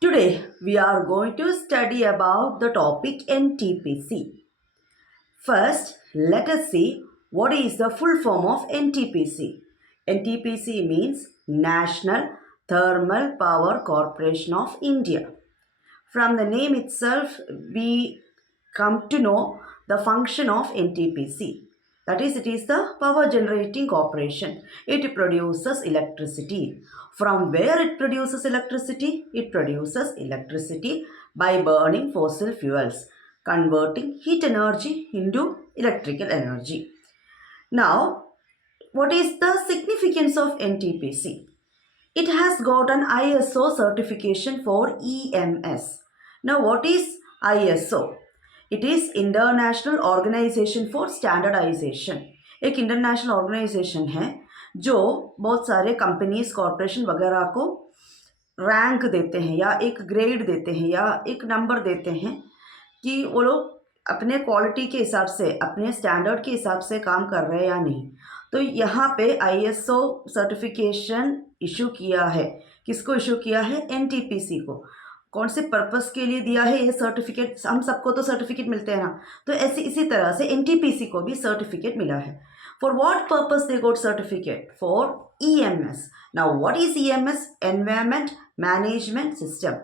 Today we are going to study about the topic NTPC. First, let us see what is the full form of NTPC. NTPC means National Thermal Power Corporation of India. From the name itself, we come to know the function of NTPC. That is, it is the power generating corporation. It produces electricity. From where it produces electricity? It produces electricity by burning fossil fuels, converting heat energy into electrical energy. Now, what is the significance of NTPC? It has got an ISO certification for EMS. Now, what is ISO? It is International Organization for Standardization. एक international organization है जो बहुत सारे companies corporation वगैरह को rank देते हैं या एक ग्रेड देते हैं या एक नंबर देते हैं कि वो लोग अपने क्वालिटी के हिसाब से अपने स्टैंडर्ड के हिसाब से काम कर रहे हैं या नहीं. तो यहाँ पे ISO सर्टिफिकेशन इशू किया है. किसको इशू किया है? NTPC को. कौन से पर्पस के लिए दिया है ये सर्टिफिकेट? हम सबको तो सर्टिफिकेट मिलते हैं ना, तो ऐसे इसी तरह से NTPC को भी सर्टिफिकेट मिला है. For what purpose they got certificate? For EMS. Now what is EMS? Environment management system.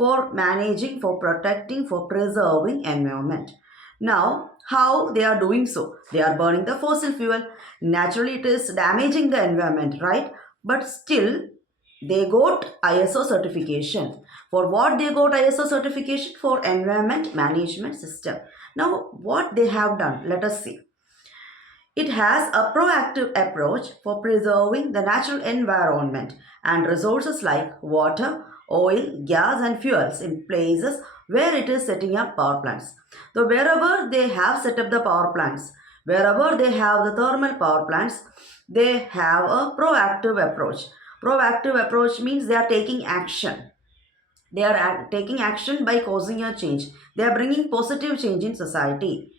For managing, for protecting, for preserving environment. Now, how they are doing so? They are burning the fossil fuel. Naturally, it is damaging the environment, right? But still, they got ISO certification. For what they got ISO certification? For environment management system. Now, what they have done? Let us see. It has a proactive approach for preserving the natural environment and resources like water, oil, gas and fuels in places where it is setting up power plants. So wherever they have set up the power plants, wherever they have the thermal power plants, they have a proactive approach. Proactive approach means they are taking action. They are taking action by causing a change. They are bringing positive change in society.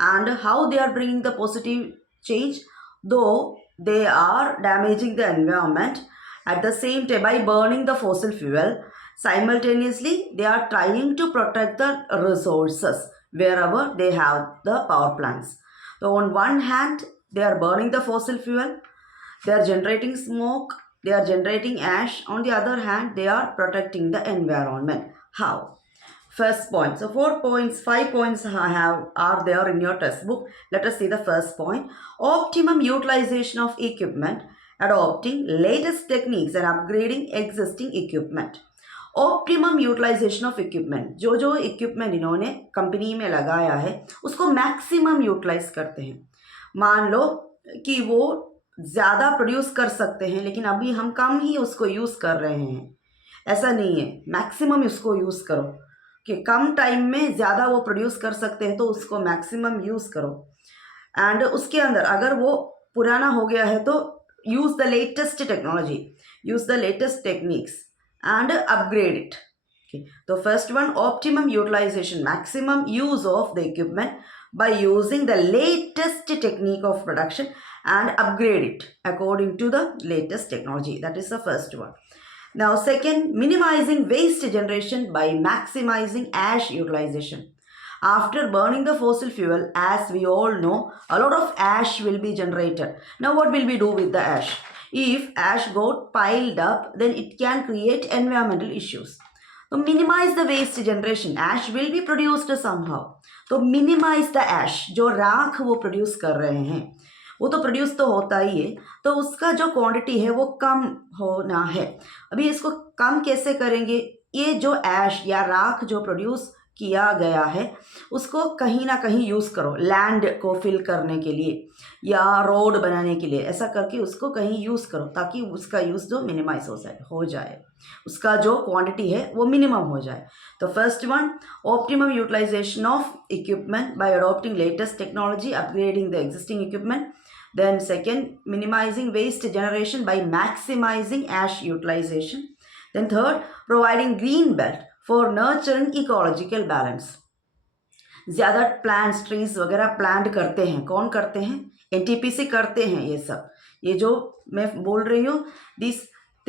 And how they are bringing the positive change? Though they are damaging the environment, at the same time by burning the fossil fuel, simultaneously they are trying to protect the resources wherever they have the power plants. So on one hand, they are burning the fossil fuel, they are generating smoke, they are generating ash. On the other hand, they are protecting the environment. How? First point. So 4 points, 5 points are there in your textbook. Let us see the first point. Optimum utilization of equipment, adopting latest techniques and upgrading existing equipment. Optimum utilization of equipment. जो जो equipment इन्होंने company में लगाया है उसको maximum utilise करते हैं. मान लो कि वो ज़्यादा प्रोड्यूस कर सकते हैं लेकिन अभी हम कम ही उसको यूज़ कर रहे हैं. ऐसा नहीं है, मैक्सिमम उसको यूज़ करो कि कम टाइम में ज़्यादा वो प्रोड्यूस कर सकते हैं तो उसको मैक्सिमम यूज़ करो. एंड उसके अंदर अगर वो पुराना हो गया है तो use the latest technology, use the latest techniques and upgrade it. Okay. So first one, optimum utilization, maximum use of the equipment by using the latest technique of production and upgrade it according to the latest technology. That is the first one. Now second, minimizing waste generation by maximizing ash utilization. After burning the fossil fuel, as we all know, a lot of ash will be generated. Now what will we do with the ash? If ash got piled up, then it can create environmental issues. So minimize the waste generation. Ash will be produced somehow. तो minimize the ash. जो राख वो produce कर रहे हैं वो तो produce तो होता ही है, तो उसका जो क्वांटिटी है वो कम होना है. अभी इसको कम कैसे करेंगे? ये जो ऐश या राख जो प्रोड्यूस किया गया है उसको कहीं ना कहीं यूज़ करो, लैंड को फिल करने के लिए या रोड बनाने के लिए. ऐसा करके उसको कहीं यूज़ करो ताकि उसका यूज़ जो मिनिमाइज हो जाए, उसका जो क्वांटिटी है वो मिनिमम हो जाए. तो first one, optimum utilization of equipment by adopting latest technology, upgrading the existing equipment. Then second, minimizing waste generation by maximizing ash utilization. Then third, providing green belt for nurturing ecological balance. ज़्यादा plants trees वगैरह plant करते हैं. कौन करते हैं? NTPC करते हैं ये सब. ये जो मैं बोल रही हूँ, this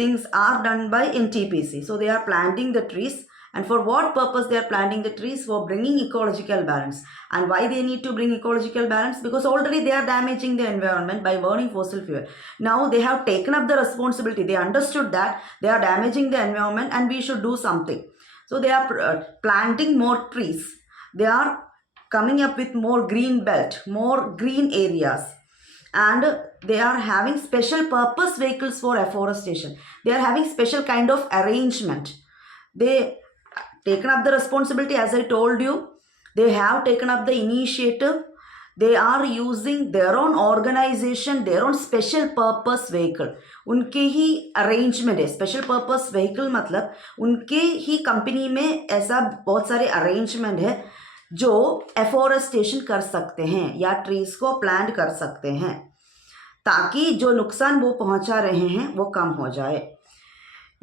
things are done by NTPC. So they are planting the trees. And for what purpose they are planting the trees? For bringing ecological balance. And why they need to bring ecological balance? Because already they are damaging the environment by burning fossil fuel. Now they have taken up the responsibility. They understood that they are damaging the environment and we should do something. So they are planting more trees. They are coming up with more green belt, more green areas. And they are having special purpose vehicles for afforestation. They are having special kind of arrangement. They taken up the responsibility, as I told you. They have taken up the initiative. They are using their own organization, their own special purpose vehicle. उनके ही arrangement है. Special purpose vehicle मतलब उनके ही company में ऐसा बहुत सारे arrangement है जो एफोरेस्टेशन कर सकते हैं या ट्रीज को प्लांट कर सकते हैं ताकि जो नुकसान वो पहुंचा रहे हैं वो कम हो जाए.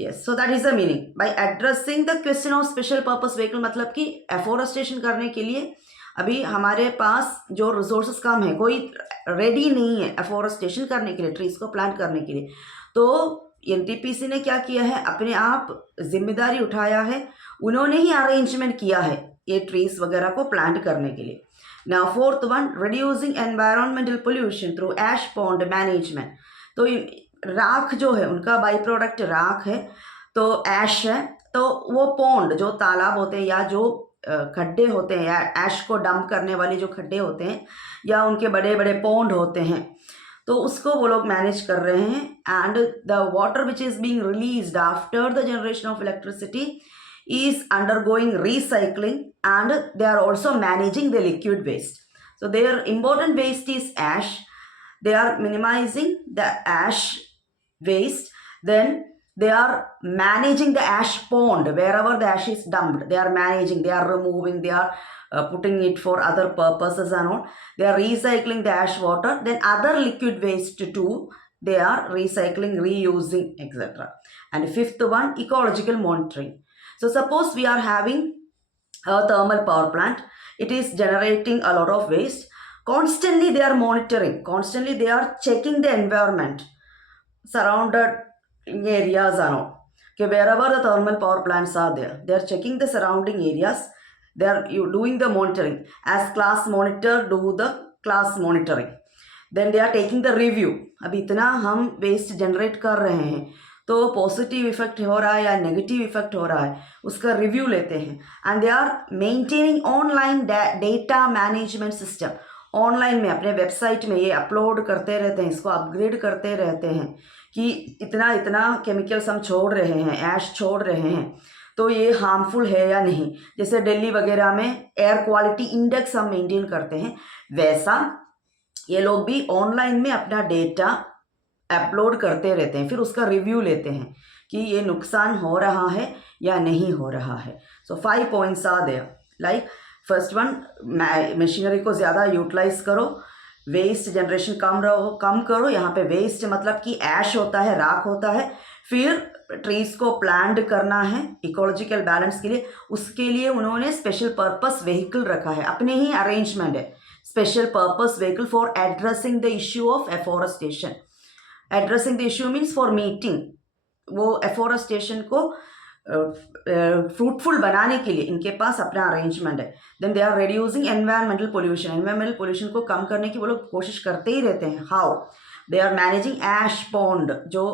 Yes, so that is the meaning. By addressing the question of special purpose vehicle मतलब कि एफोरेस्टेशन करने के लिए अभी हमारे पास जो रिसोर्सेज कम है, कोई रेडी नहीं है एफोरेस्टेशन करने के लिए, ट्रीज को प्लांट करने के लिए. तो एनटीपीसी ने क्या किया है, अपने आप जिम्मेदारी उठाया है. उन्होंने ही अरेंजमेंट किया है ये ट्रीज वगैरह को प्लांट करने के लिए. Now fourth one, reducing environmental pollution through ash pond management. तो राख जो है उनका बाई प्रोडक्ट राख है, तो ऐश है. तो वो पॉन्ड जो तालाब होते हैं या जो खड्डे होते हैं या ऐश को डंप करने वाले जो खड्डे होते हैं या उनके बड़े बड़े पॉन्ड होते हैं, तो उसको वो लोग मैनेज कर रहे हैं. And the water which is being released after the generation of electricity is undergoing recycling and they are also managing the liquid waste. So their important waste is ash. They are minimizing the ash waste. Then they are managing the ash pond wherever the ash is dumped. They are managing, they are removing, they are putting it for other purposes and all. They are recycling the ash water. Then other liquid waste too, they are recycling, reusing, etc. And fifth one, ecological monitoring. So suppose we are having a thermal power plant. It is generating a lot of waste. Constantly they are monitoring. Constantly they are checking the environment, surrounded areas and all. Okay, wherever the thermal power plants are there, they are checking the surrounding areas. They are doing the monitoring. As class monitor do the class monitoring. Then they are taking the review. अभी इतना हम waste generate कर रहे हैं, तो positive effect हो रहा है या नेगेटिव इफेक्ट हो रहा है, उसका रिव्यू लेते हैं. And they are maintaining online data management system. Online में अपने वेबसाइट में ये अपलोड करते रहते हैं, इसको अपग्रेड करते रहते हैं कि इतना इतना केमिकल्स हम छोड़ रहे हैं, ऐश छोड़ रहे हैं, तो ये हार्मफुल है या नहीं. जैसे दिल्ली वगैरह में एयर क्वालिटी इंडेक्स हम मेंटेन करते हैं, वैसा ये लोग भी ऑनलाइन में अपना डेटा अपलोड करते रहते हैं, फिर उसका रिव्यू लेते हैं कि ये नुकसान हो रहा है या नहीं हो रहा है. So 5 points are there. Like first one, machinery को ज़्यादा यूटिलाइज करो, वेस्ट जनरेशन कम करो. यहाँ पे वेस्ट मतलब कि ऐश होता है, राख होता है. फिर ट्रीज को प्लांट करना है इकोलॉजिकल बैलेंस के लिए. उसके लिए उन्होंने स्पेशल पर्पस व्हीकल रखा है, अपने ही अरेंजमेंट है, special purpose vehicle for addressing the issue of afforestation. Addressing the issue means for meeting, वो एफोरेस्टेशन को फ्रूटफुल बनाने के लिए इनके पास अपना अरेंजमेंट है. Then they are reducing environmental pollution. Environmental pollution को कम करने की वो लोग कोशिश करते ही रहते हैं. How? They are managing ash pond, जो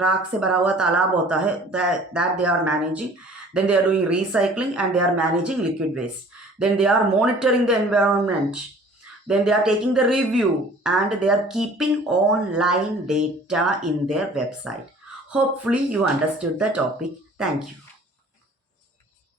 राख से भरा हुआ तालाब होता है, that they are managing. Then they are doing recycling and they are managing liquid waste. Then they are monitoring the environment. Then they are taking the review and they are keeping online data in their website. Hopefully you understood the topic. Thank you.